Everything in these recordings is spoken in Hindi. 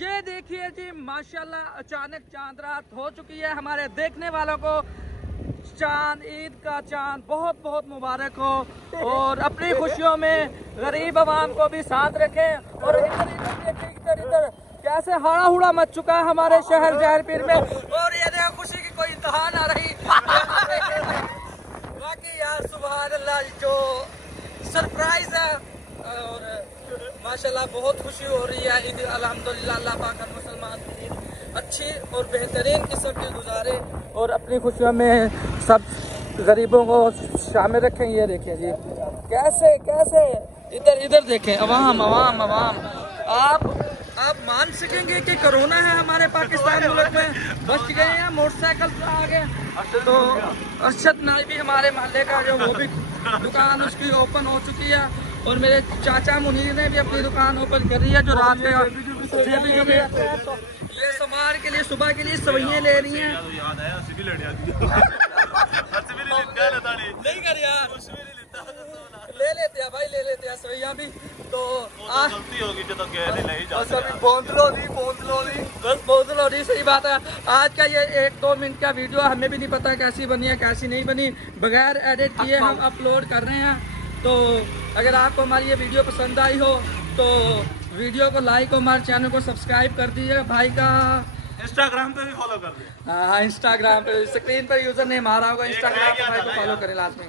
ये देखिए जी माशाल्लाह अचानक चांद रात हो चुकी है। हमारे देखने वालों को चांद, ईद का चांद बहुत बहुत मुबारक हो और अपनी खुशियों में गरीब आवाम को भी साथ रखें। और इधर कैसे हाड़ा हुड़ा मच चुका है हमारे शहर जहलपीर में, और ये देखो खुशी की कोई इंतहा ना रही। बाकी यार सुभान अल्लाह, जो सरप्राइज है और माशाल्लाह बहुत खुशी हो रही है। ईद अल्हम्दुलिल्लाह, अल्लाह पाक हर मुसलमान की ईद अच्छी और बेहतरीन किस्म की गुजारे और अपनी खुशियों में सब गरीबों को शामिल रखें। ये देखें जी कैसे कैसे इधर देखें, अवाम अवाम अवाम। आप मान सकेंगे कि कोरोना है हमारे पाकिस्तान मुल्क में, बच गए हैं मोटरसाइकिल पर आगे। तो अरशद नाई भी हमारे मोहल्ले का जो, वो भी दुकान उसकी ओपन हो चुकी है। और मेरे चाचा मुनीर ने भी अपनी दुकान ओपन कर रही है, जो रात में ये समार के लिए सुबह के लिए सवैयां ले रही हैं। नहीं कर यार, ले लेते हैं भाई, ले लेते हैं सवैयां भी। तो बस बोतल हो रही, सही बात है। आज का ये 1-2 मिनट का वीडियो हमें भी नहीं पता कैसी बनी है कैसी नहीं बनी, बगैर एडिट किए हम अपलोड कर रहे हैं। तो अगर आपको हमारी ये वीडियो पसंद आई हो तो वीडियो को लाइक और हमारे चैनल को सब्सक्राइब कर दीजिएगा। भाई का इंस्टाग्राम पे भी फॉलो कर दे। हाँ, इंस्टाग्राम पे स्क्रीन पर यूजर नेम आ रहा होगा, इंस्टाग्राम पे भाई को फॉलो करें लाजमी।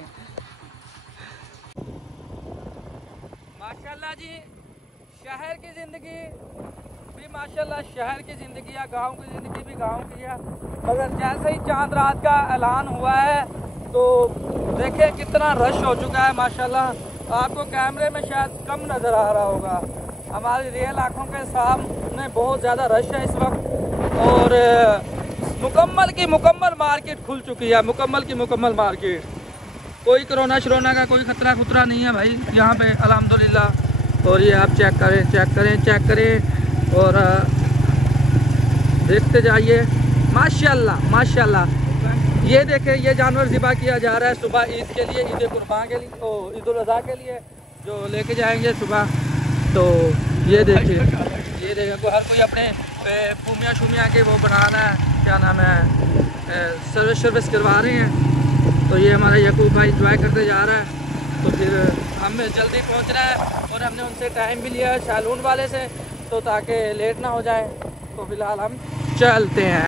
माशाल्लाह जी, शहर की ज़िंदगी भी माशाल्लाह शहर की ज़िंदगी है, गांव की ज़िंदगी भी गांव की है। मगर जैसे ही चांद रात का ऐलान हुआ है तो देखिए कितना रश हो चुका है माशाल्लाह। आपको कैमरे में शायद कम नज़र आ रहा होगा, हमारी रियल आँखों के सामने बहुत ज़्यादा रश है इस वक्त। और मुकम्मल मार्केट खुल चुकी है, मुकम्मल मार्केट। कोई कोरोना शरोना का कोई खतरा नहीं है भाई यहाँ पे अल्हम्दुलिल्लाह। और ये आप चेक करें और देखते जाइए माशाल्लाह। ये देखें, ये जानवर ज़िबा किया जा रहा है सुबह ईद के लिए, ईद कुर्बान के लिए, ईद उल अज़हा के लिए जो लेके जाएंगे सुबह। तो ये देखिए हर कोई अपने पूमिया के वो बनाना है, क्या नाम है, सर्विस करवा रहे हैं। तो ये हमारा यकूब भाई इंजॉय करते जा रहा है। तो फिर हमें जल्दी पहुंचना है और हमने उनसे टाइम भी लिया है सैलून वाले से, तो ताकि लेट ना हो जाए। तो फिलहाल हम चलते हैं।